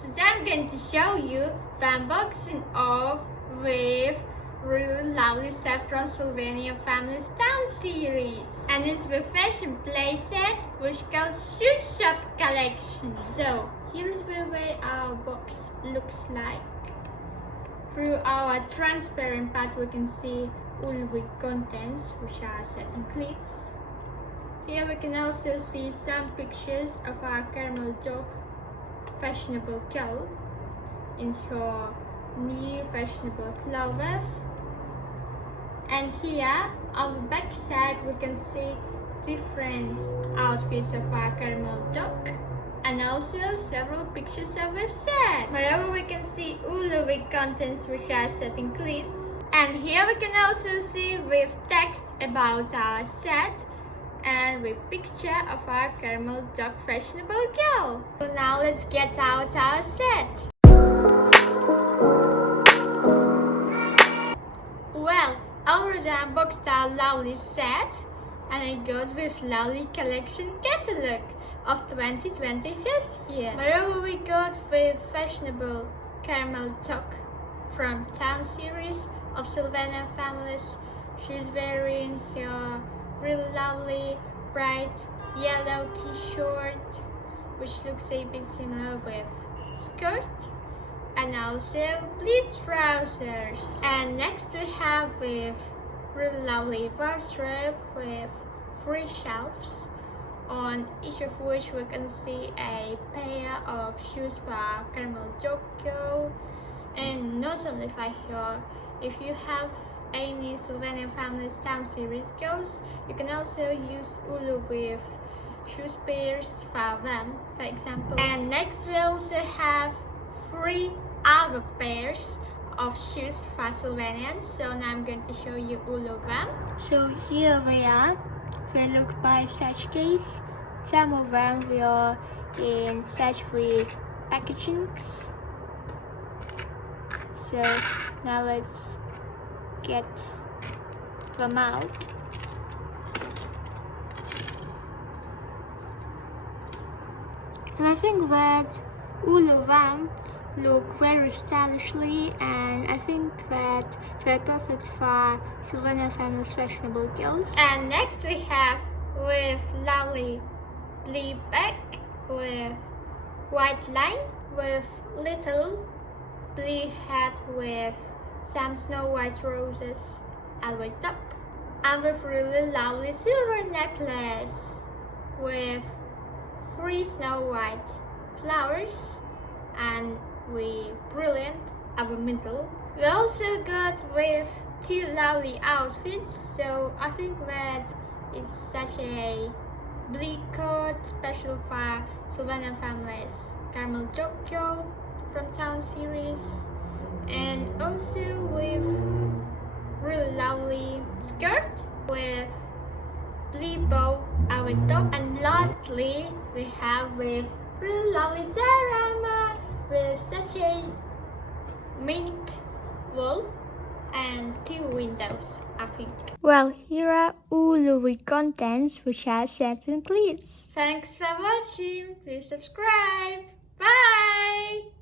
Today I'm going to show you the unboxing of with really lovely set from Sylvanian Families Town series. And it's the fashion playset which calls Shoe Shop Collection. So here's the way our box looks like. Through our transparent part we can see all the contents which are set in clips. Here we can also see some pictures of our caramel dog, fashionable girl, in her new fashionable clothes. And here on the back side we can see different outfits of our caramel dog and also several pictures of the set. Wherever we can see all of the contents which are set in clips. And here we can also see with text about our set and with picture of our caramel dog fashionable girl. So now let's get out our set. Well, I already unboxed our lovely set and I got with lovely collection catalog of 2020 first year. Wherever we got with fashionable caramel dog from Town series of Sylvanian Families. She's wearing her really lovely bright yellow t-shirt which looks a bit similar with skirt and also pleat trousers. And next we have with really lovely wardrobe with 3 shelves on each of which we can see a pair of shoes for our caramel dog girl. And not only for her, if you have any Sylvanian Families Town series girls, you can also use Ulu with shoes pairs for them, for example. And next we also have 3 other pairs of shoes for Sylvanians. So now I'm going to show you all of them. So here we are. They look by such case. Some of them were in such with packagings. So now let's get them out. And I think that all of them look very stylishly, and I think that they're perfect for Sylvanian Families fashionable girls. And next we have with lovely blue back with white line with little blue hat with some snow white roses at the top, and with really lovely silver necklace with 3 snow white flowers and with brilliant at the middle. We also got with 2 lovely outfits, so I think that it's such a blue coat special for Sylvanian Families caramel dog girl from Town series, and also with really lovely skirt with blue bow at the top. And lastly we have with really lovely diorama with such a mint wall and 2 windows, I think. Well, here are all of the contents which are set in clips. Thanks for watching. Please subscribe. Bye!